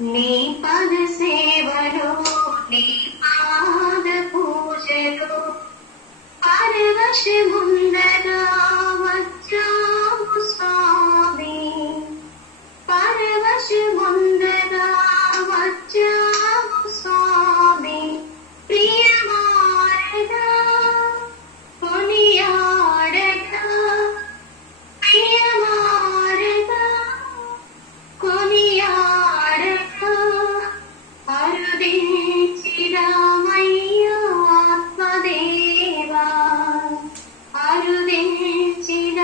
నీ పద సేవలో నీ పాద పూజలో పరవశముందగా వచ్చాము స్వామి, పరవశముందగా వచ్చాము స్వామి. ప్రియమారగా కొనియాడగా, ప్రియమారగా కొనియాడగా అరుదించిరామయ్యా ఆత్మదేవా, అరుదించిరామయ్యా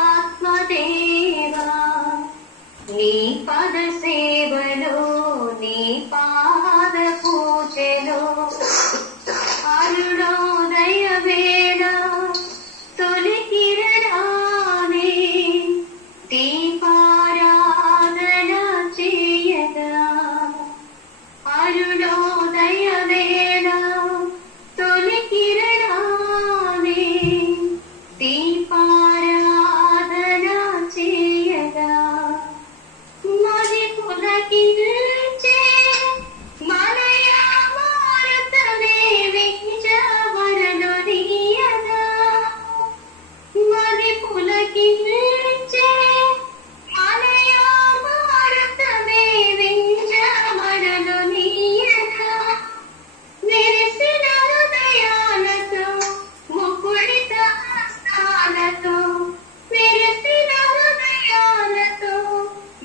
ఆత్మదేవా. నీ పద సేవలో నీ పాద పూజలో అరుణోదయ వేళ తొలి కిరణానే దీపారాధన చేయగా, అరుణోదయ వేళ తొలి కిరణానే దీపారాధన చేయగా, మది పులకించే మనయా మారుతనే వింజవరలు నీయగా, మది పులకించే మనయా మారుతనే వింజవరలు నీయగా. విరిసిన హృదయాలతో ముకుళిత హస్తాలతో, విరిసిన హృదయాలతో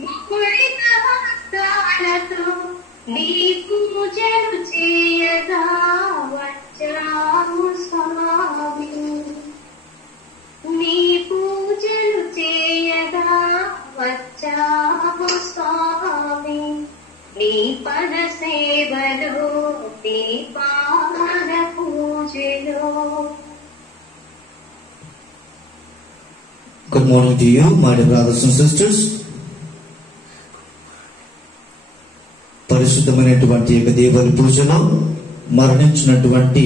ముకుళిత హస్తాలతో నీ పూజలు చేయగా వచ్చాము స్వామి, నీ పూజలు చేయగా వచ్చాము స్వామి. నీ పద సేవలో నీ పాద పూజలో. Good morning to you, my dear brothers and sisters. పరిశుద్ధమైనటువంటి యొక్క దేవుని పూజలో మరణించినటువంటి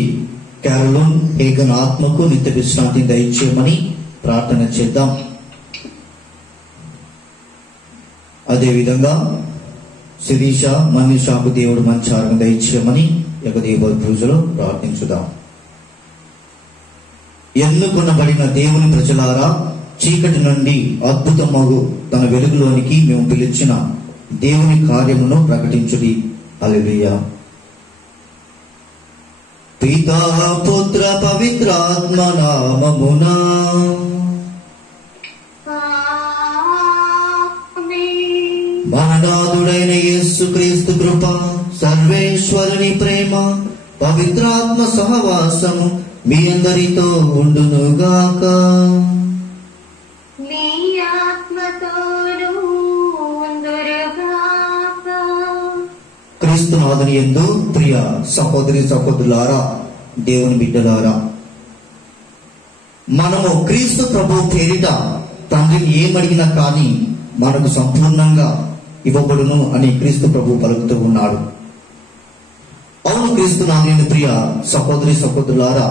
క్యారోలిన్ హేగన్ ఆత్మకు నిత్య విశ్రాంతి దయచేయమని ప్రార్థన చేద్దాం. అదేవిధంగా శిరీష మనీషాకు దేవుడు మంచి ఆరోగ్యం దయచేయమని యొక్క దేవుని పూజలో ప్రార్థించుదాం. ఎన్నుకొనబడిన దేవుని ప్రజలారా, చీకటి నుండి అద్భుతమగు తన వెలుగులోనికి మేము పిలిచిన దేవుని కార్యమును ప్రకటించుడి. హల్లెలూయా. పితా పుత్ర పవిత్రాత్మ నామమునా మహానాథుడైన యేసుక్రీస్తు కృప, సర్వేశ్వరుని ప్రేమ, పవిత్రాత్మ సహవాసము మీ అందరితో ఉండునుగాక. నీ ఆత్మతోనూ ఉండునుగాక. క్రీస్తునాథుని యందు ప్రియ సహోదరి సహోదరులారా, దేవుని బిడ్డలారా, మనము క్రీస్తు ప్రభు పేరిట తండ్రిని ఏమడిగినా కానీ మనకు సంపూర్ణంగా ఇవ్వబడును అని క్రీస్తు ప్రభు పలుకుతూ ఉన్నాడు. అవును క్రీస్తునాథుని ప్రియ సహోదరి సహోదరులారా,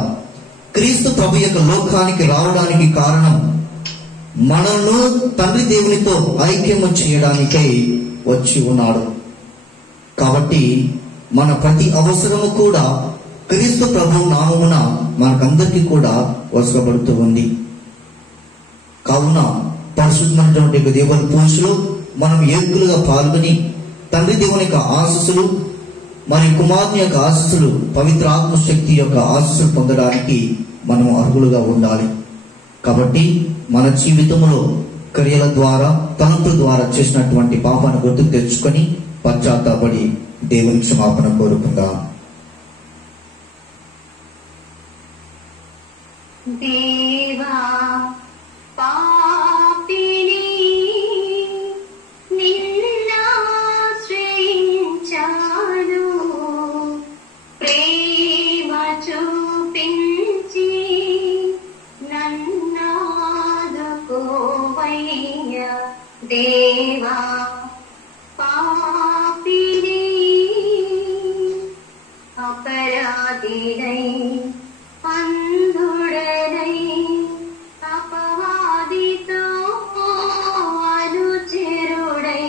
క్రీస్తు ప్రభు యొక్క లోకానికి రావడానికి కారణం మనను తండ్రి దేవునితో ఐక్యము చేయడానికై వచ్చి ఉన్నాడు. కాబట్టి మన ప్రతి అవసరము కూడా క్రీస్తు ప్రభు నామమున మనకందరికీ కూడా వసగబడుతూ ఉంది. కావున పరిశుద్ధమైనటువంటి దేవుని పూజలో మనం ఏకులుగా పాల్గొని తండ్రి దేవుని యొక్క ఆశీస్సులు మరియు కుమారుని యొక్క ఆశీస్సులు, పవిత్ర ఆత్మశక్తి యొక్క ఆశీస్సులు పొందడానికి మనం అర్హులుగా ఉండాలి. కాబట్టి మన జీవితంలో క్రియల ద్వారా, తలంపుల ద్వారా చేసినటువంటి పాపాన్ని గుర్తుకు తెచ్చుకొని పశ్చాత్తాపడి దేవుని క్షమాపణ కోరుకుందాం. దేవా పాపిని నిన్నాశ్రయించాను, ప్రేమ చూపించి నన్నాదుకోవయ్యా. దేవా పాపిని అపరాధినై అంధుడనై అపవాదితో అనుచరుడై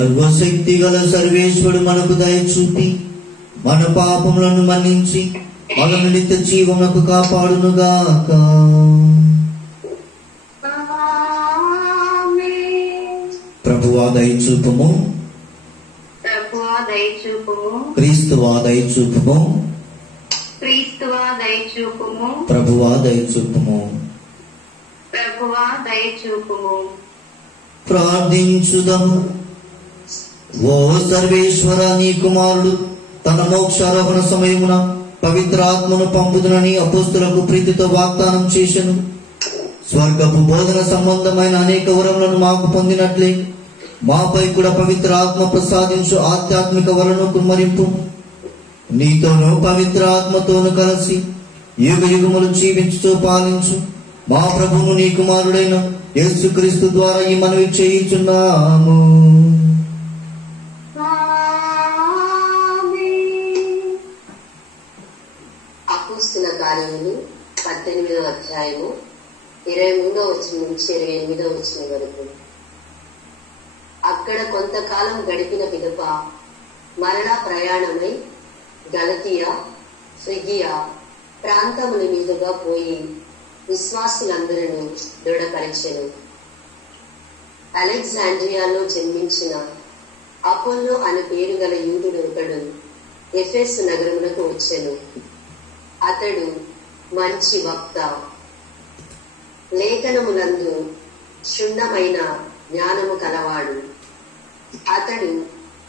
సర్వశక్తి గల సర్వేశ్వరుడు మనకు దయ చూపి మన పాపములను మన్నించి మనను నిత్య జీవమునకు కాపాడునుగాక. ప్రభువా దయ చూపుము, ప్రభువా దయ చూపుము, క్రీస్తువా దయ చూపుము, క్రీస్తువా దయ చూపుము, ప్రభువా దయ చూపుము. ప్రభువా దయ చూపుము. ప్రార్థించుదము. ఓ సర్వేశ్వర, నీ కుమారుడు తన మోక్షారోహణ సమయమున పవిత్రాత్మను పంపుదునని అపోస్తులకు ప్రీతితో వాగ్దానం చేసెను. స్వర్గపు బోధన సంబంధమైన అనేక వరములను మాకు పొందినట్లే మాపై కూడా పవిత్ర ఆత్మ ప్రసాదించు ఆధ్యాత్మిక వరను కుమ్మరింపు. నీతోనూ పవిత్ర ఆత్మతోను కలిసి యుగ యుగములు జీవించుతూ పాలించు మా ప్రభువును నీ కుమారుడైన యేసుక్రీస్తు ద్వారా ఈ మనవి చేయుచున్నాము. అపోస్తుల కార్యములు 18వ అధ్యాయము 23వ వచనం నుంచి 28వ వచనం వరకు. అక్కడ కొంతకాలం గడిపిన పిదప మరలా ప్రయాణమై గలతీయా, ఫ్రిగియా ప్రాంతముల మీదుగా పోయి విశ్వాసులందరూ దృఢపరిచెను. అలెగ్జాండ్రియాలో జన్మించిన అపోల్లో అనే పేరు గల యూదుడు ఒకడు ఎఫెసు నగరమునకు వచ్చెను. అతడు మంచి వక్త, లేఖనములందు క్షుణ్ణమైన జ్ఞానము కలవాడు. అతడు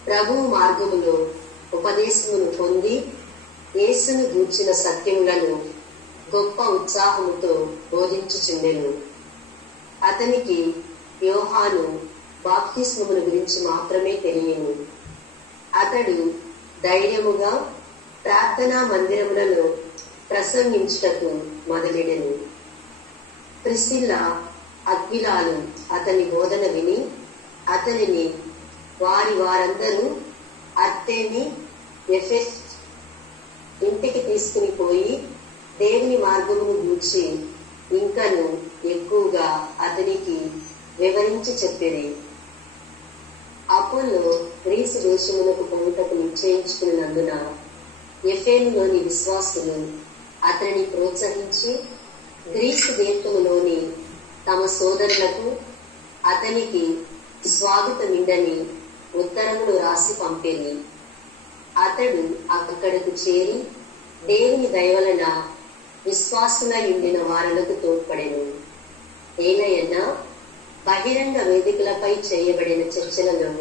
ప్రభువు మార్గములో ఉపదేశమును పొంది యేసును గూర్చిన సత్యములను గొప్ప ఉత్సాహముతో బోధించుచుండెను. అతనికి యోహాను బాప్తిస్మమును గురించి మాత్రమే తెలియను. అతడు ధైర్యముగా ప్రార్థనా మందిరములలో ప్రసంగించుటకు మొదలెడెను. ప్రిస్సిల్ల, అక్విలాలు అతని బోధన విని అతనిని వారందరూ అర్తెమి, ఎఫెసు ఇంటికి తీసుకుని పోయి దేవుని మార్గమును గూర్చి ఇంకను ఎక్కువగా అతనికి వివరించి చెప్పిరి. అపోల్లో గ్రీసు దేశమునకు పోవుటకు నిశ్చయించుకున్నందున ఎఫెసులోని విశ్వాసులు అతనిని ప్రోత్సహించి గ్రీసు దేశములోని తమ సోదరులకు అతనికి స్వాగతమిండని ఉత్తరములు రాసి పంపేది. అతడు అక్కడకు చేరి దేవుని దయవలన విశ్వాసులై ఉండిన వారులకు తోడ్పడెను. ఏలయన్నా బహిరంగ వేదికలపై చేయబడిన చర్చలలో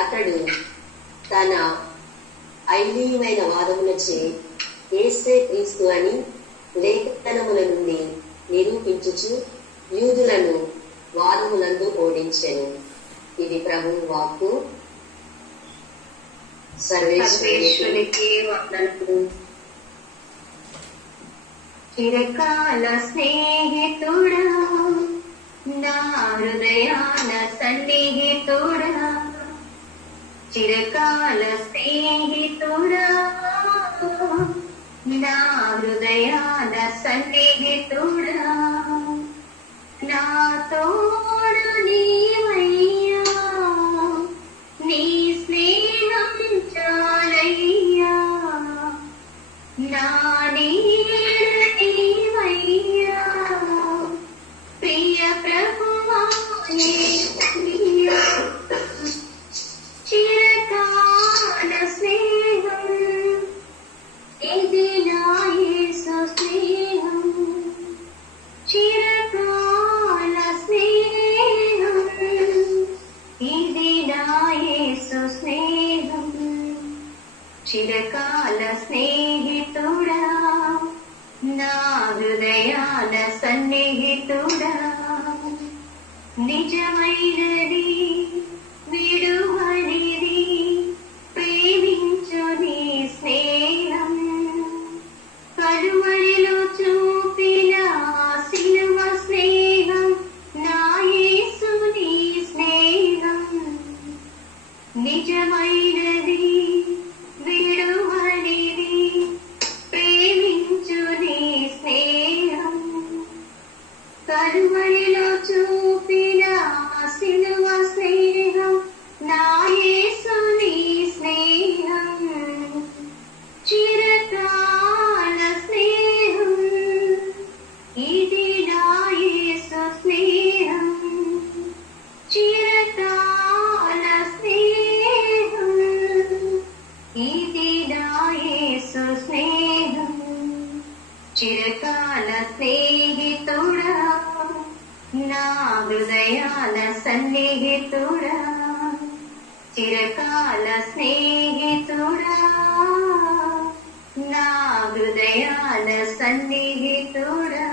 అతడు తన ఐలీయమైన వాదములచే యేసే క్రీస్తు అని లేఖనముల నుండి నిరూపించుచు యూదులను వాదములందు ఓడించెను. ఇది ప్రభువు వాక్కు. సర్వేశ్వరునికి వందనములు. చిరకాల స్నేహితుడా, నా హృదయాన సన్నిహితుడా, చిరకాల స్నేహితుడా, నా హృదయాన సన్నిహితుడా, నా తోడు నీవయ్యా, నీ స్నేహం చాలయ్యా, నా నీడ నీవయ్యా, ప్రియ ప్రభువా యేసయ్యా, చిరకాల స్నేహం ఇది నా యేసు స్నేహం, చిరకాల స్నేహం ఇది నా యేసు స్నేహం. చిరకాల స్నేహితుడా, నా హృదయాన సన్నిహితుడా, నిజమైనది విడువనిది ప్రేమించు నీ స్నేహం, కలువరిలో చూపిన సిలువ స్నేహం, నా యేసు నీ స్నేహం, నిజమైనది విడువనిది ప్రేమించు నీ స్నేహం, కలువరిలో చూపిన సిలువ చిరకాల స్నేహితుడా నా హృదయాల సన్నిహితుడా చిరకాల స్నేహితుడా నా హృదయాల సన్నిహితుడా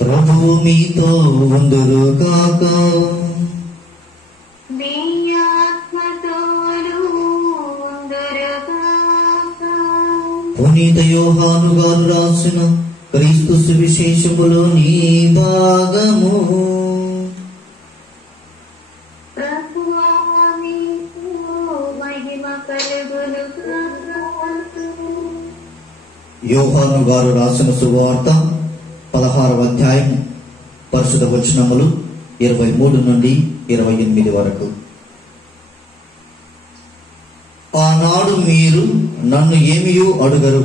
ప్రభువు మీతో ఉందురుగాక. మీ ఆత్మతోనూ ఉందురుగాక. పునీత యోహాను గారు రాసిన క్రీస్తు సువిశేషములోని భాగము. ప్రభువా మీకు మహిమ కలుగునుగాక. యోహాను గారు రాసిన సువార్త 16వ అధ్యాయం పరిశుద్ధ వచనములు 23 నుండి 28 వరకు. ఆనాడు మీరు నన్ను ఏమియూ అడుగరు.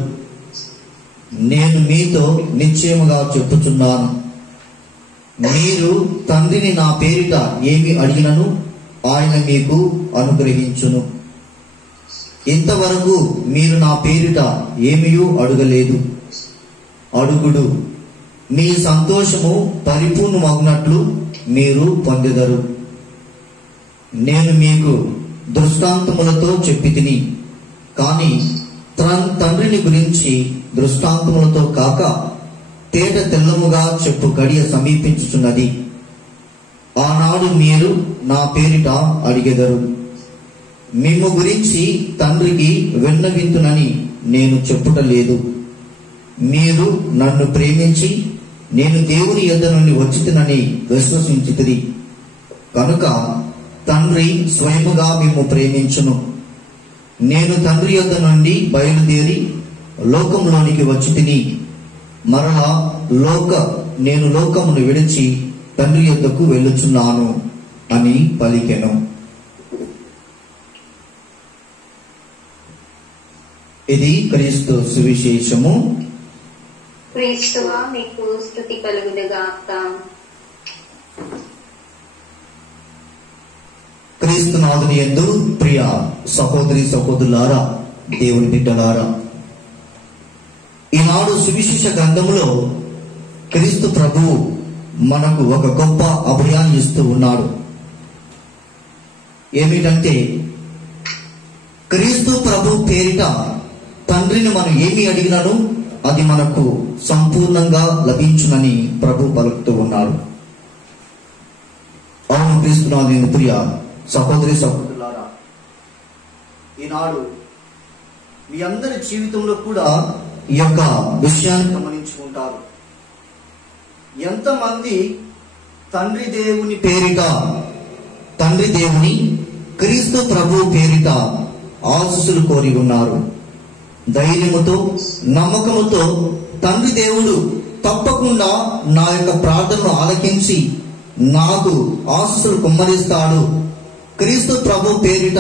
నేను మీతో నిశ్చయముగా చెప్పుచున్నాను, మీరు తండ్రిని నా పేరిట ఏమి అడిగినను ఆయన మీకు అనుగ్రహించును. ఇంతవరకు మీరు నా పేరిట ఏమియూ అడుగలేదు. అడుగుడు, మీ సంతోషము పరిపూర్ణమగునట్లు మీరు పొందెదరు. నేను మీకు దృష్టాంతములతో చెప్పి తిని, కానీ తండ్రిని గురించి దృష్టాంతములతో కాక తేట తెల్లముగా చెప్పు గడియ సమీపించుచున్నది. ఆనాడు మీరు నా పేరిట అడిగెదరు. మిమ్ము గురించి తండ్రికి విన్నవింతునని నేను చెప్పుట లేదు. మీరు నన్ను ప్రేమించి నేను దేవుని యొద్ద నుండి వచ్చితినని విశ్వసించితిరి కనుక తండ్రి స్వయముగా మిమ్ము ప్రేమించును. నేను తండ్రి యొద్ద నుండి బయలుదేరి లోకంలోనికి వచ్చి తిని మరలా నేను లోకమును విడిచి తండ్రి యొద్దకు వెళ్ళుచున్నాను అని పలికెను. ఇది క్రీస్తు సువిశేషము. క్రీస్తువా మీకు స్తుతి కలుగునుగాక. క్రీస్తునాథుని యందు ప్రియ సహోదరి సహోదరులారా, దేవుని బిడ్డలారా, ఈనాడు సువిశేష గ్రంథములో క్రీస్తు ప్రభువు మనకు ఒక గొప్ప అభయాన్ని ఇస్తూ ఉన్నాడు. ఏమిటంటే, క్రీస్తు ప్రభు పేరిట తండ్రిని మనం ఏమి అడిగినాను అది మనకు సంపూర్ణంగా లభించునని ప్రభు పలుకుతూ ఉన్నాడు. అవును క్రీస్తునాథుని ప్రియ సహోదరి సహోదరులారా, ఈనాడు మీ అందరి జీవితంలో కూడా ఈ యొక్క విషయాన్ని గమనించుకుంటారు. ఎంతమంది తండ్రి దేవుని పేరిట, తండ్రి దేవుని క్రీస్తు ప్రభు పేరిట ఆశీస్సులు కోరి ఉన్నారు. ధైర్యముతో నమ్మకముతో తండ్రి దేవుడు తప్పకుండా నా యొక్క ప్రార్థనను ఆలకించి నాకు ఆశీస్సులు కుమ్మరిస్తాడు, క్రీస్తు ప్రభు పేరిట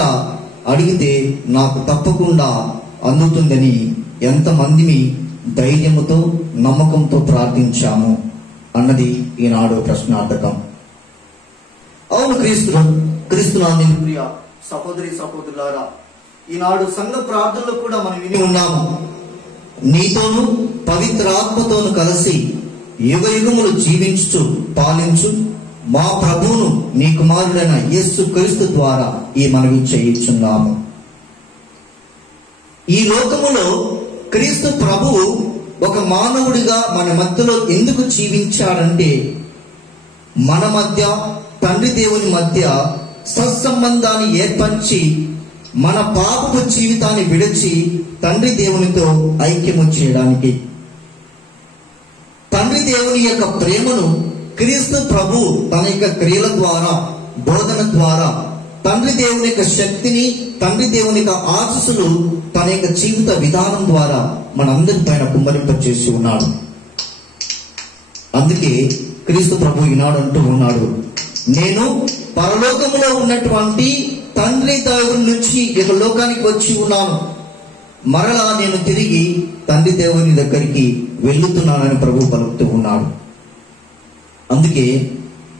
అడిగితే నాకు తప్పకుండా అందుతుందని ఎంతమందిని ధైర్యముతో నమ్మకంతో ప్రార్థించాము అన్నది ఈనాడు ప్రశ్నార్థకం. అవును క్రీస్తునాథుని ప్రియ సహోదరి సహోదరులారా, ఈనాడు సంఘ ప్రార్థనలు కూడా మనం విని ఉన్నాము. నీతోను పవిత్రాత్మతోను కలిసి యుగ యుగములు జీవించు పాలించు మా ప్రభువును నీ కుమారుడైన యేసు క్రీస్తు ద్వారా ఈ మనవి చేయుచున్నాము. ఈ లోకములో క్రీస్తు ప్రభువు ఒక మానవుడిగా మన మధ్యలో ఎందుకు జీవించాడంటే, మన మధ్య తండ్రి దేవుని మధ్య సత్సంబంధాన్ని ఏర్పరిచి మన పాపపు జీవితాన్ని విడిచి తండ్రి దేవునితో ఐక్యము చేయడానికి. తండ్రి దేవుని యొక్క ప్రేమను క్రీస్తు ప్రభు తన యొక్క క్రియల ద్వారా, బోధన ద్వారా, తండ్రి దేవుని యొక్క శక్తిని, తండ్రి దేవుని యొక్క ఆశీస్సులు తన యొక్క జీవిత విధానం ద్వారా మనందరి పైన కుమ్మరింపచేసి ఉన్నాడు. అందుకే క్రీస్తు ప్రభు ఈనాడు అంటూ ఉన్నాడు, నేను పరలోకములో ఉన్నటువంటి తండ్రి దేవుని నుంచి ఇక లోకానికి వచ్చి ఉన్నాను, మరలా నేను తిరిగి తండ్రి దేవుని దగ్గరికి వెళ్ళుతున్నానని ప్రభు పలుకుతూ ఉన్నాడు. అందుకే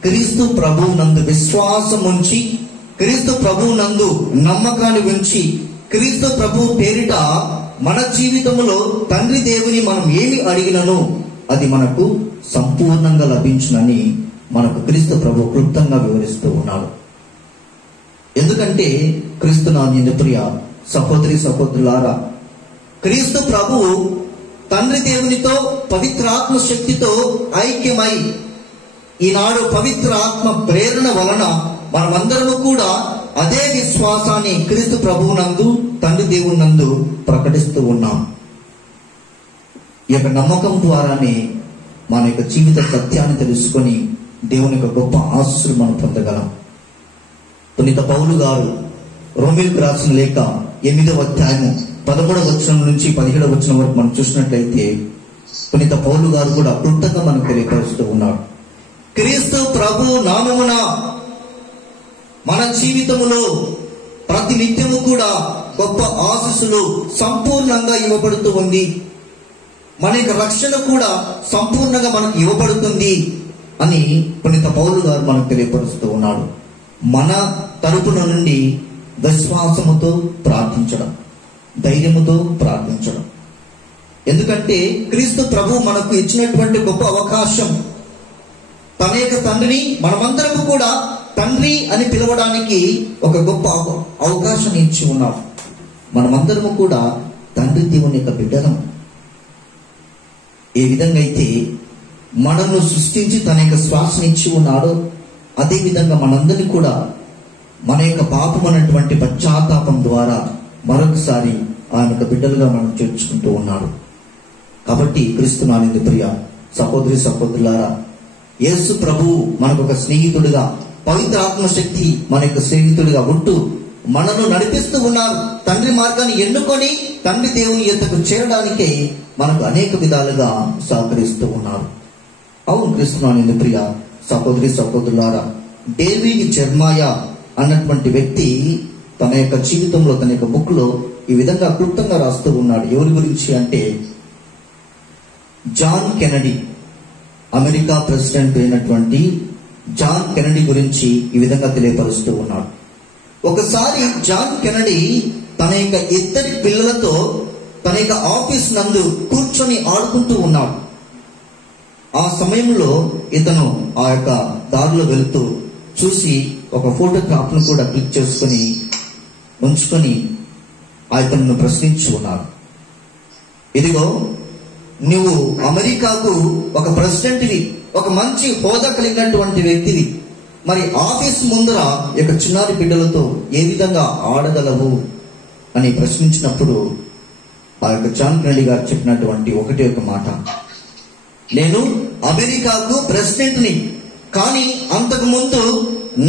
క్రీస్తు ప్రభువు నందు విశ్వాసం ఉంచి, క్రీస్తు ప్రభువు నందు నమ్మకాన్ని ఉంచి క్రీస్తు ప్రభు పేరిట మన జీవితంలో తండ్రి దేవుని మనం ఏమి అడిగినను అది మనకు సంపూర్ణంగా లభించునని మనకు క్రీస్తు ప్రభు క్లుప్తంగా వివరిస్తూ ఉన్నాడు. ఎందుకంటే క్రీస్తు నామమున ప్రియ సహోదరి సహోదరులారా, క్రీస్తు ప్రభువు తండ్రి దేవునితో పవిత్రాత్మ శక్తితో ఐక్యమై ఈనాడు పవిత్ర ఆత్మ ప్రేరణ వలన మనమందరము కూడా అదే విశ్వాసాన్ని క్రీస్తు ప్రభువు నందు తండ్రి దేవుని నందు ప్రకటిస్తూ ఉన్నాం. ఈ యొక్క నమ్మకం ద్వారానే మన యొక్క జీవిత సత్యాన్ని తెలుసుకొని దేవుని యొక్క గొప్ప ఆశీస్సులు మనం పొందగలం. పునీత పౌలు గారు రోమీయులకు రాసిన లేఖ 8వ అధ్యాయము 13వ వచనం నుంచి 17వ వచనం వరకు మనం చూసినట్లయితే పునీత పౌలు గారు కూడా క్లుప్తంగా మనకు తెలియపరుస్తూ ఉన్నాడు. క్రీస్తు ప్రభు నామమున మన జీవితములో ప్రతి నిత్యము కూడా గొప్ప ఆశీస్సులు సంపూర్ణంగా ఇవ్వబడుతూ ఉంది. మన యొక్క రక్షణ కూడా సంపూర్ణంగా మనకు ఇవ్వబడుతుంది అని పునీత పౌలు గారు మనకు తెలియపరుస్తూ ఉన్నాడు. మన తరపున నుండి విశ్వాసముతో ప్రార్థించడం, ధైర్యముతో ప్రార్థించడం. ఎందుకంటే క్రీస్తు ప్రభు మనకు ఇచ్చినటువంటి గొప్ప అవకాశం. తన యొక్క తండ్రిని మనమందరము కూడా తండ్రి అని పిలవడానికి ఒక గొప్ప అవకాశం ఇచ్చి ఉన్నాడు. మనమందరము కూడా తండ్రి దేవుని యొక్క బిడ్డలం. ఏ విధంగా అయితే మనల్ని సృష్టించి తన యొక్క శ్వాసను ఇచ్చి ఉన్నాడో అదే విధంగా మనందరినీ కూడా మన యొక్క పాపం అనేటువంటి పశ్చాత్తాపం ద్వారా మరొకసారి ఆయన యొక్క బిడ్డలుగా మనం చేర్చుకుంటూ ఉన్నాడు. కాబట్టి క్రీస్తు నామమున ప్రియ సహోదరి సహోదరులారా, యేసు ప్రభువు మనకు ఒక స్నేహితుడిగా, పవిత్ర ఆత్మశక్తి మన యొక్క స్నేహితుడిగా ఉంటూ మనను నడిపిస్తూ ఉన్నారు. తండ్రి మార్గాన్ని ఎన్నుకొని తండ్రి దేవుని యొద్దకు చేరడానికే మనకు అనేక విధాలుగా సహకరిస్తూ ఉన్నారు. అవును క్రీస్తు నామమున ప్రియ సహోదరి సహోదరులారా, డేవిడ్ జెర్మాయా అన్నటువంటి వ్యక్తి తన యొక్క జీవితంలో తన యొక్క బుక్ లో ఈ విధంగా క్లుప్తంగా రాస్తూ ఉన్నాడు. ఎవరి గురించి అంటే జాన్ కెనడీ, అమెరికా ప్రెసిడెంట్ అయినటువంటి జాన్ కెనడీ గురించి ఈ విధంగా తెలియపరుస్తూ ఉన్నాడు. ఒకసారి జాన్ కెనడీ తన యొక్క ఇద్దరి పిల్లలతో తన యొక్క ఆఫీస్ నందు కూర్చొని ఆడుకుంటూ ఉన్నాడు. ఆ సమయంలో ఇతను ఆ యొక్క దారిలో వెళుతూ చూసి ఒక ఫోటోగ్రాఫ్ ను కూడా క్లిక్ చేసుకుని ఉంచుకొని అతను ప్రశ్నించి ఉన్నాడు. ఇదిగో నువ్వు అమెరికాకు ఒక ప్రెసిడెంట్వి, ఒక మంచి హోదా కలిగినటువంటి వ్యక్తివి, మరి ఆఫీస్ ముందర యొక్క చిన్నారి బిడ్డలతో ఏ విధంగా ఆడగలవు అని ప్రశ్నించినప్పుడు ఆ యొక్క జాన్ కెనడీ గారు చెప్పినటువంటి ఒకటే ఒక మాట, నేను అమెరికాకు ప్రెసిడెంట్ని, కానీ అంతకు ముందు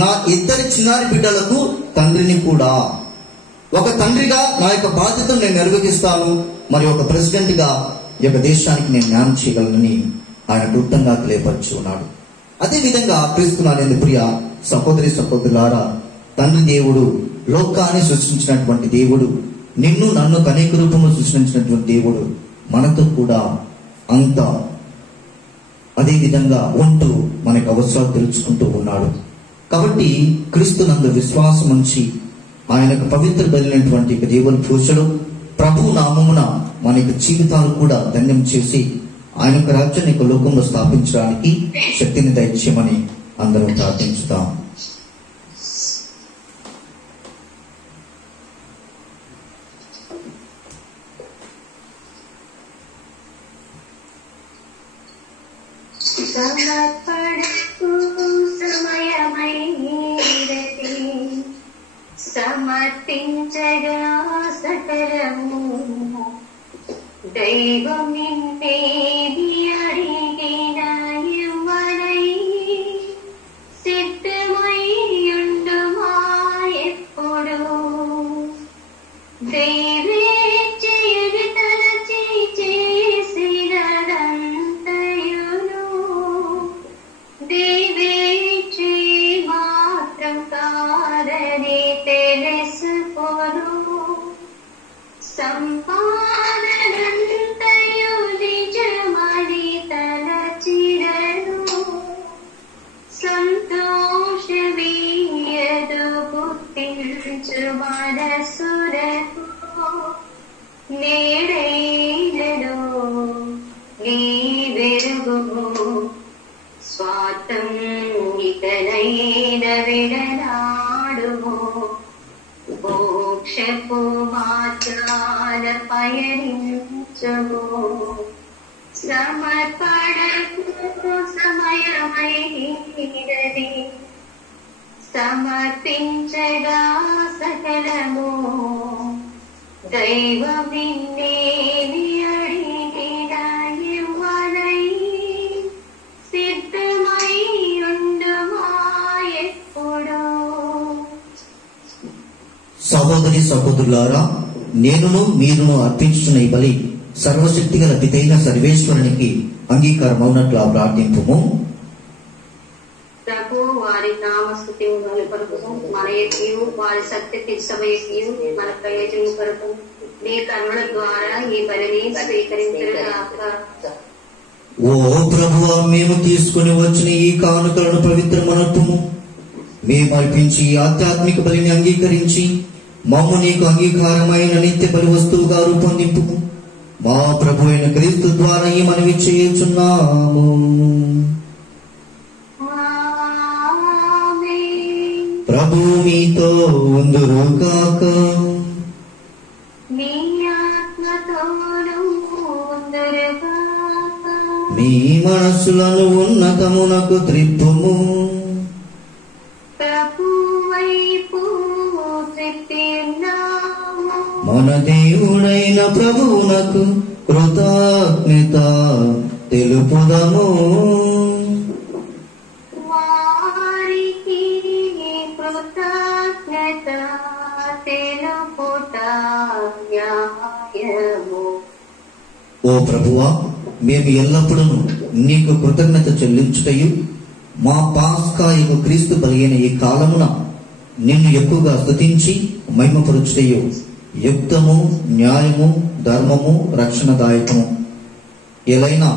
నా ఇద్దరి చిన్నారి బిడ్డలకు తండ్రిని కూడా. ఒక తండ్రిగా నా యొక్క బాధ్యతను నేను నిర్వహిస్తాను, మరి ఒక ప్రెసిడెంట్ గా ఈ యొక్క దేశానికి నేను న్యాయం చేయగలనని ఆయన క్లుప్తంగా తెలియపరిచి ఉన్నాడు. అదే విధంగా క్రీస్తు నామమున ప్రియ సహోదరి సహోదరులారా, తండ్రి దేవుడు లోకాన్ని సృష్టించినటువంటి దేవుడు, నిన్ను నన్ను అనేక రూపంలో సృష్టించినటువంటి దేవుడు మనతో కూడా అంత అదే విధంగా ఉంటూ మనకు అవసరాలు తెలుసుకుంటూ ఉన్నాడు. కాబట్టి క్రీస్తు నందు విశ్వాసం ఉంచి ఆయనకు పవిత్ర బలినటువంటి దేవుని పూజలు ప్రభు నామమున మన యొక్క జీవితాలు కూడా ధన్యం చేసి ఆయన యొక్క రాజ్యాన్ని యొక్క లోకంలో స్థాపించడానికి శక్తిని దయచేయమని అందరం ప్రార్థించుతాం. సమర్పించగా సకలము దైవం నిన్నేది అడిగిన ఇవ్వనై సిద్ధమై ఉండుమా ఎప్పుడు దైవేచ్ఛయు తలచి చేసినదంతయును దైవేచ్ఛి మాత్రం కాదని తెలుసుకోను సంపాదనంతయు నిజమని తలచిడను సంతోషమీయదు గుర్తించు మనసులకు నేడైనను నీ వెలుగుము స్వార్థం ఇకనైన విడనాడుము మోక్షపు మార్గాల పయనించుము సమర్పణకు సమయమైనది సమర్పించగా సకలము దైవం నిన్నేమి అడిగిన ఇవ్వనై సిద్ధమై ఉండుమా ఎప్పుడు. సహోదరి సహోదరులారా, నేనును మీరును అర్పించుచున్న ఈ బలి సర్వశక్తి గల పితైన సర్వేశ్వరునికి అంగీకారమవునట్లు ప్రార్థింపుము. ప్రభు వారి నామస్తుతి కొరకు మన ఎక్కియు వారి సత్య సభ ఎక్కియు మన ప్రయోజనం కొరకు నీ కరుణ ద్వారా ఈ బలిని స్వీకరించగాక. ఓ ప్రభువా, మేము తీసుకుని వచ్చిన ఈ కానుకలను పవిత్రమనత్వము మేము అర్పించి ఆధ్యాత్మిక బలిని అంగీకరించి మమ్ము నీకు అంగీకారమైన నిత్య బలి వస్తువుగా రూపొందింపు. మా ప్రభు అయిన క్రీస్తు ద్వారా ఈ మనవి చేయుచున్నాము. ప్రభు మీతో ఉందురుగాక. నీ ఆత్మతోనూ ఉందురుగాక. మీ మనస్సులను ఉన్నతమునకు త్రిప్పుము. ప్రభు వైపు త్రిప్పినాము. మన దేవుడైన ప్రభువునకు కృతజ్ఞత తెలుపుదము. వారికి కృతజ్ఞత తెలుపుట న్యాయము. ఓ ప్రభువా, మేము ఎల్లప్పుడూ నీకు కృతజ్ఞత చెల్లించుటయు మా పాస్కాయకు క్రీస్తు బలిగిన ఈ కాలమున నిన్ను ఎక్కువగా స్తుతించి మహిమపరుచుటయు యుక్తము, న్యాయము, ధర్మము, రక్షణదాయకము. ఎలైనా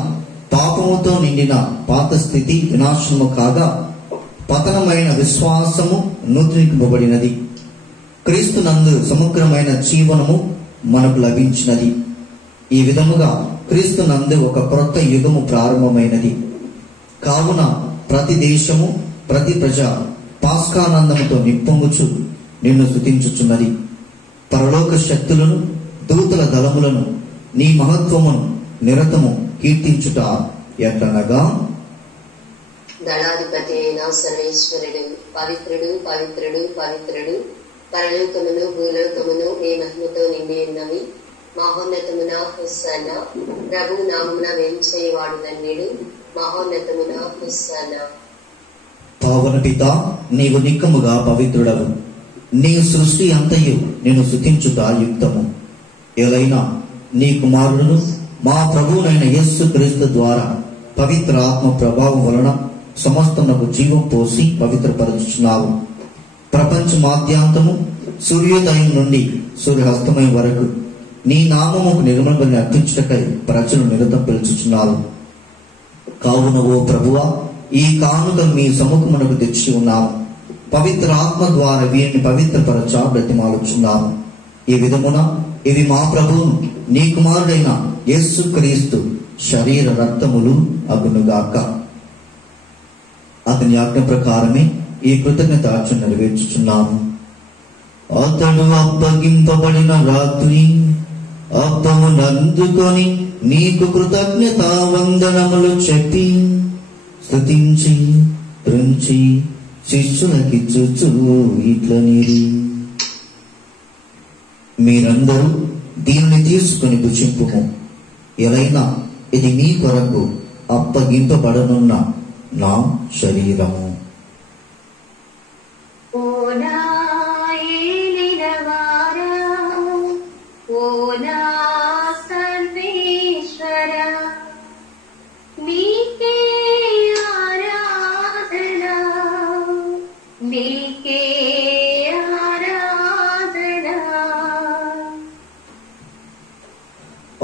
పాపముతో నిండిన పాత స్థితి వినాశనము కాగా పతనమైన విశ్వాసము నూతనింపబడినది. క్రీస్తు నందు సమగ్రమైన జీవనము మనకు లభించినది. ఈ విధముగా క్రీస్తు నందు ఒక క్రొత్త యుగము ప్రారంభమైనది. కావున ప్రతి దేశము, ప్రతి ప్రజ పాస్కానందముతో నిప్పొంగుచు నిన్ను స్తుతించుచున్నది. పరలోక శక్తులను, దూతల దళములను నీ మహత్వమును నిరతము కీర్తించుట ఎట్లనగా, దళాధిపతి అయిన సర్వేశ్వరుడు పవిత్రుడు పవిత్రుడు పవిత్రుడు, పరలోకమును భూలోకమును నీ మహిమతో నిండి ఉన్నవి. మహోన్నతమున హోసన్నా, ప్రభు నామమున వేంచేవాడు ధన్యుడు. మహోన్నతమున హోసన్నా. పావన పిత, నీవు నిక్కముగా పవిత్రుడవు. నీ సృష్టి అంతయు నేను స్తుతించుట యుక్తము. ఎలైనా నీ కుమారుడును మా ప్రభువునైన యేసు క్రీస్తు ద్వారా పవిత్ర ఆత్మ ప్రభావం వలన సమస్తమునకు జీవం పోసి పవిత్రపరుచుచున్నావు. ప్రపంచ మాధ్యాంతము సూర్యోదయం నుండి సూర్యాస్తమయం వరకు నీ నామముకు నిర్మలని అర్పించుటకై ప్రజలు నిరతం పిలుచుచున్నారు. కావున ఓ ప్రభువా, ఈ కానుక మీ సముఖమునకు తెచ్చి ఉన్నాము. పవిత్ర ఆత్మ ద్వారా వీరిని పవిత్రపరచ బ్రతిమాలుచున్నాము. ఈ విధమున ఇవి మా ప్రభువును నీ కుమారుడైన యేసు క్రీస్తు శరీర రక్తములు అగునుగాక. అతని ఆజ్ఞ ప్రకారమే ఈ కృతజ్ఞతార్చన నెరవేర్చుచున్నాము. అతడు అప్పగింపబడిన రాత్రి అప్పమునందుకొని నీకు కృతజ్ఞతా వందనములు చెప్పి స్తుతించి త్రుంచి శిష్యులకిచ్చుచు ఇట్లనిరి, మీరందరూ దీనిని తీసుకుని భుజింపుము. ఎలైనా ఇది మీ కొరకు అప్పగింపబడనున్న నా శరీరము. ఓ నా ఏలినవారా, ఓ నా సర్వేశ్వర, నీకే ఆరాధన, నీకే ఆరాధన.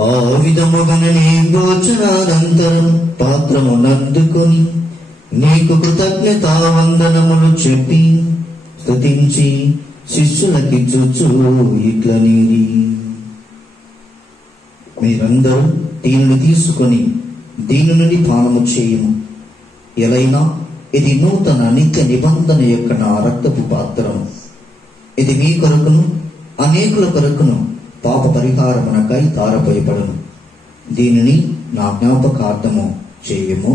ఆ విధముగానే భోజనానంతరం పాత్రమునందుకొని నీకు కృతజ్ఞతా వందనములు చెప్పి స్తుతించి శిష్యులకిచ్చుచు ఇట్లనిరి, మీరందరూ దీనిని తీసుకొని దీని నుండి పానము చేయము. ఎలైనా ఇది నూతన నిత్య నిబంధన యొక్క నా రక్తపు పాత్రము. ఇది మీ కొరకును అనేకుల కొరకును పాప పరిహారమునకై తారపోయబడును. దీనిని నా జ్ఞాపకార్థము చేయము.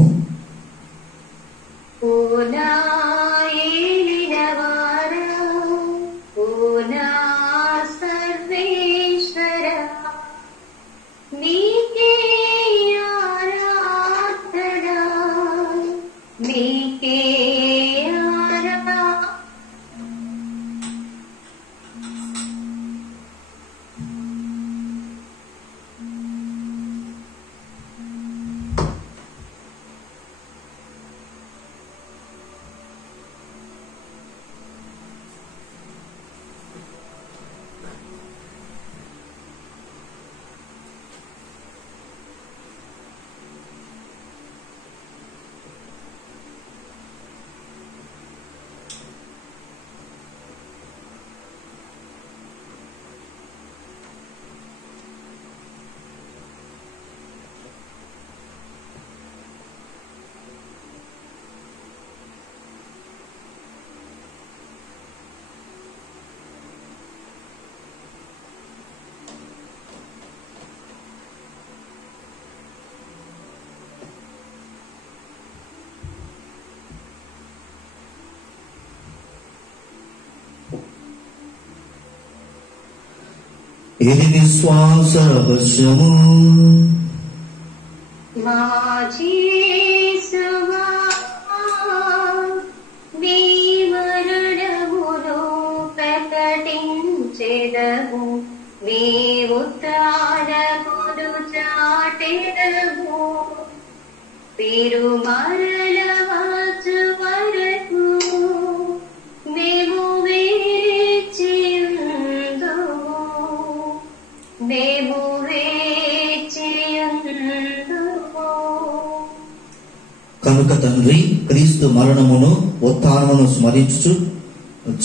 ఇది విశ్వాస రహస్యము. మా యేసువా నీ మరణమును ప్రకటించెదము, నీ ఉత్థానమును చాటెదము. మీరు మరల వచ్చు వరకు మేము కనుక తండ్రి, క్రీస్తు మరణమును ఉత్థానమును స్మరించుచు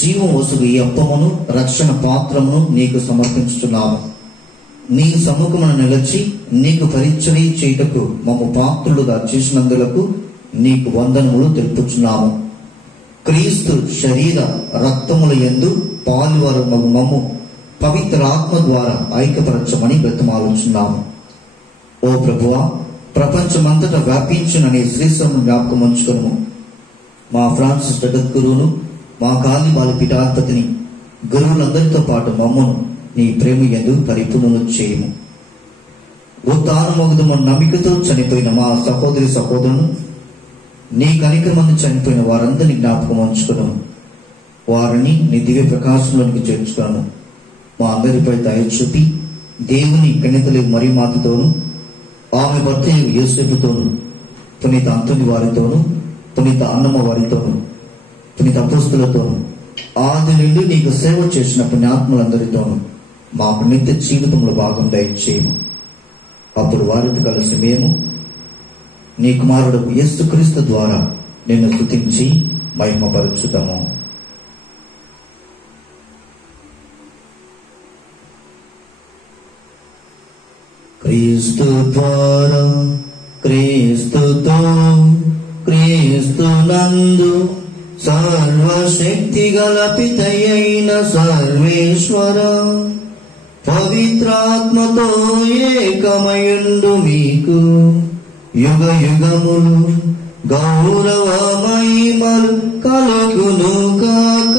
జీవం వసుగు ఈ అప్పమును రక్షణ పాత్రమును నీకు సమర్పించుచున్నాము. నీ సముఖమును నిలిచి నీకు పరిచర్య చేయుటకు మమ్ము పాత్రులుగా చేసినందులకు నీకు వందనములు తెలుపుచున్నాము. క్రీస్తు శరీర రక్తముల యందు పాలువారు మమ్ము పవిత్ర ఆత్మ ద్వారా ఐక్యపరచమని బ్రతిమాలుచున్నాము. ఓ ప్రభువా, ప్రపంచమంతటా వ్యాపించిన నీ శ్రీశ్రమను జ్ఞాపకం ఉంచుకొనుము. మా ఫ్రాన్సిస్ జగద్గురువును, మా కాళీబాల పీఠాధిపతిని, గురువులందరితో పాటు మమ్మను నీ ప్రేమ యందు పరిపూర్ణము చేయము. ఉత్థానమగుదము నమ్మికతో చనిపోయిన మా సహోదరి సహోదరును, నీ కనికరమందు చనిపోయిన వారందరినీ జ్ఞాపకం ఉంచుకొనుము. వారిని నీ దివ్య ప్రకాశంలోనికి చేర్చుకొనుము. మా అందరిపై దయ చూపి దేవుని కన్యతలు మరి మాతతోను, ఆమె భర్త యోసేపుతోను, పునీత అంతోని వారితోను, పునీత అన్నమ్మ వారితోను, పునీత అపోస్తులతోను, ఆది నుండి నీకు సేవ చేసిన పుణ్యాత్ములందరితోను మాకు నిత్య జీవితంలో భాగం దయచేయము. అప్పుడు వారితో కలిసి మేము నీ కుమారుడు యేసుక్రీస్తు ద్వారా నిన్ను స్తుతించి మహిమపరచుదాము. క్రీస్తు ద్వారా, క్రీస్తుతో, క్రీస్తు నందు సర్వశక్తి గల పితయైన సర్వేశ్వర పవిత్రాత్మతో ఏకమయుండు మీకు యుగ యుగములు గౌరవ మహిమలు కలుగును కాక.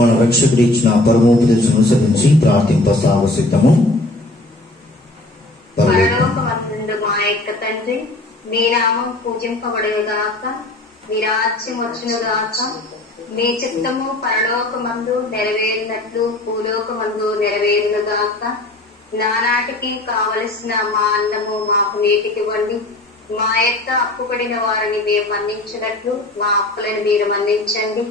మన రక్షకుడు ఇచ్చిన పరమోపదేశం అనుసరించి ప్రార్థింప సావసిద్ధము. పరలోకమందు మా యొక్క తండ్రి, మీ నామం పూజింపబడుగాక, మీ రాజ్యం వచ్చునుగాక, మీ చిత్తము పరలోకమందు నెరవేరినట్లు భూలోకమందు నెరవేరునుగాక. నానాటికి కావలసిన మా అన్నము మాకు నేటికివ్వండి. మా యొక్క అప్పుపడిన వారిని మేము మన్నించినట్లు మా అప్పులను మీరు మన్నించండి.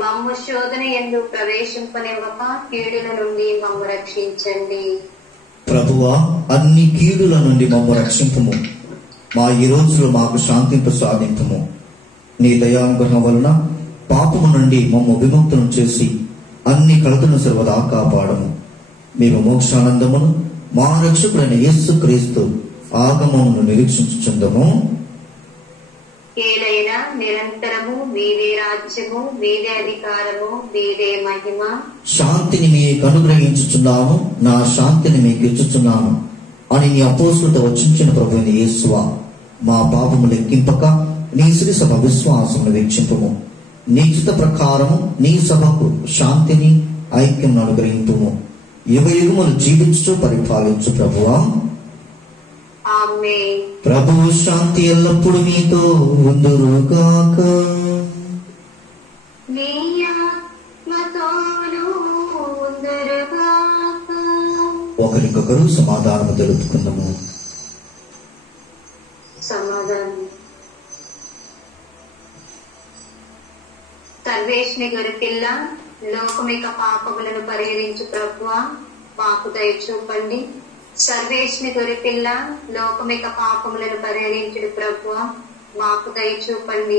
మమ్ము శోధన యందు ప్రవేశింపనివ్వక కీడుల నుండి మమ్ము రక్షించండి. ప్రభువా, అన్ని కీడుల నుండి మమ్ము రక్షింపుము. మా ఈ రోజులో మాకు శాంతింపు సాధింపుము. నీ దయానుగ్రహం వలన పాపము నుండి మమ్ము విముక్తులను చేసి అన్ని కలతలను సర్వదా కాపాడము. మేము మోక్షానందమును మా రక్షకుడైన యేసు క్రీస్తు ఆగమమును నిరీక్షించుచుందము. ఏలైనా నిరంతరము మీదే రాజ్యము, మీదే అధికారము, మీదే మహిమ. శాంతిని మీకు అనుగ్రహించుచున్నాను, నా శాంతిని మీకు ఇచ్చుచున్నాను అని నీ అపోస్తులతో వచించిన ప్రభువైన యేసువా, మా పాపము లెక్కింపక నీ శ్రీ సభ విశ్వాసమును వీక్షింపుము. నీ చిత్త ప్రకారము నీ సభకు శాంతిని ఐక్యం అనుగ్రహింపుము. యుగ యుగములు జీవించు పరిపాలించు ప్రభువా. ఆమేన్. ప్రభువు శాంతి ఎల్లప్పుడు మీతో ఉందురుగాక. నీ ఆత్మతోనూ ఉందురుగాక. ఒకరికొకరు సమాధానము తెలుపుకుందాము. సమాధానం. సర్వేష్ని గొరిపిల్ల, లోకమిక పాపములను పరిహరించు ప్రభువా, మాకు దయచూపండి. సర్వేష్ని గొరిపిల్ల, లోకమిక పాపములను పరిహరించుడు ప్రభువా, మాకు దయచూపండి.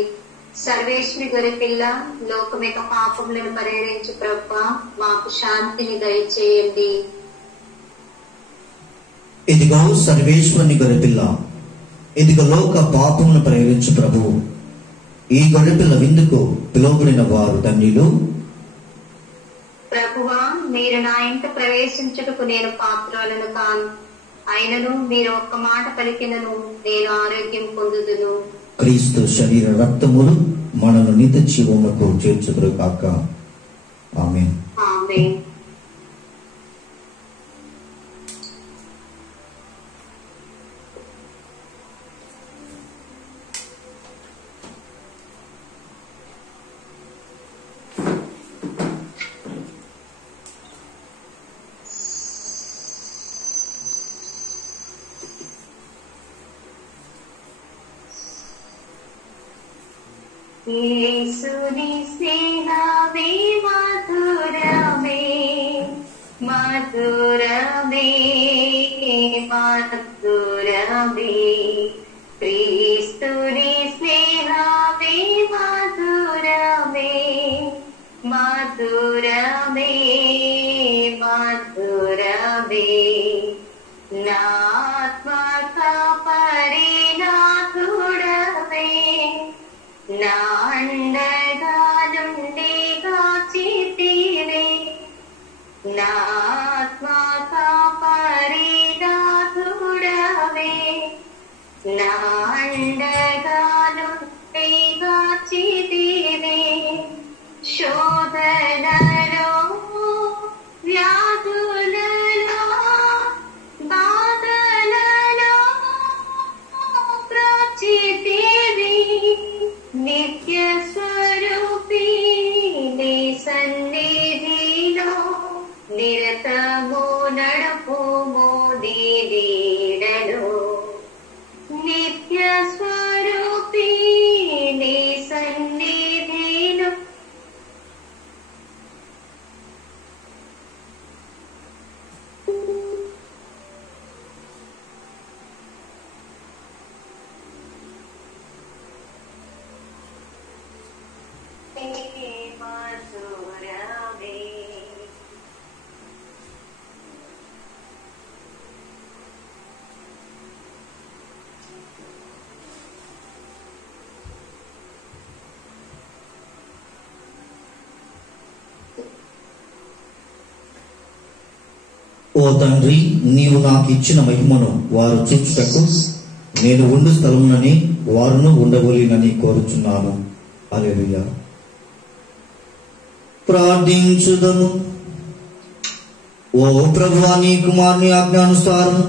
సర్వేష్ని గొరిపిల్ల, లోకమిక పాపములను పరిహరించు ప్రభువా, మాకు శాంతిని దయచేయండి. ఇదిగో సర్వేశ్వరుని గొర్రెపిల్ల, ఇదిగో లోక పాపమును పరిహరించు ప్రభువు. ఈ గొర్రెపిల్ల విందుకు పిలువబడిన వారు ధన్యులు. ప్రభువా, మీరు నా ఇంట ప్రవేశించుటకు నేను పాత్రాలను కాను. అయినను మీరు ఒక్క మాట పలికినను నేను ఆరోగ్యం పొందుదును. క్రీస్తు శరీర రక్తములు మనను నిత్య జీవములకు చేర్చుదురుగాక. ఆమేన్. ఆమేన్. యేసుని స్నేహమే మధురమే, మధురమే, మధురమే. క్రీస్తుని స్నేహమే మధురమే, మధురమే, మధురమే. నాత్మక పరిణాతుడవే, నా అండగా నుండి కాచితివే. నా ఆత్మక పరిణాతుడవే, నా అండగా నుండి కాచితివే. శోధనలో వ్యాధులలో బాధలలో ప్రాచితివే. నిత్య స్వరూపి నీ సన్నిధిలో నిరతము నడుపుము నీడలో. నిత్య స్వరూపి నీ సన్నిధిలో మధురమే. ఓ తండ్రి, నీవు నాకు ఇచ్చిన మహిమను వారు చూచుటకు నేను ఉండు స్థలమునని వారును ఉండవలెనని కోరుచున్నాను. హల్లెలూయా. ప్రార్థించుదము. ఓ ప్రభువా, నీ కుమారుని ఆజ్ఞానుసారం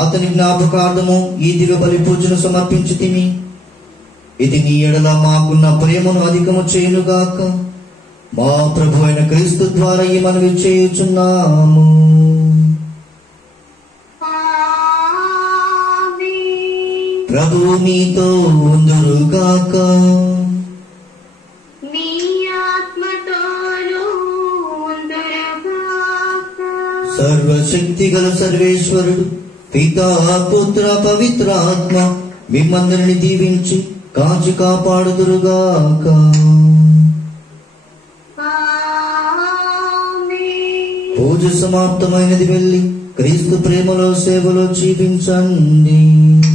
అతని జ్ఞాపకార్థము ఈ దివ్య బలి పూజను సమర్పించితిమి. ఇది నీ ఎడల మాకున్న ప్రేమను అధికము చేయునుగాక. మా ప్రభు అయిన క్రీస్తు ద్వారా ఈ మనవి చేయుచున్నాము. ఆమేన్. ప్రభువు మీతో ఉందురుగాక. మీ ఆత్మతోనూ ఉందురుగాక. సర్వశక్తిగల సర్వేశ్వరుడు పితా పుత్ర పవిత్ర ఆత్మ మిమ్మందరిని దీవించి కాచి కాపాడుదురుగాక. పూజ సమాప్తమైనది. వెళ్ళి క్రీస్తు ప్రేమలో సేవలో జీవించండి.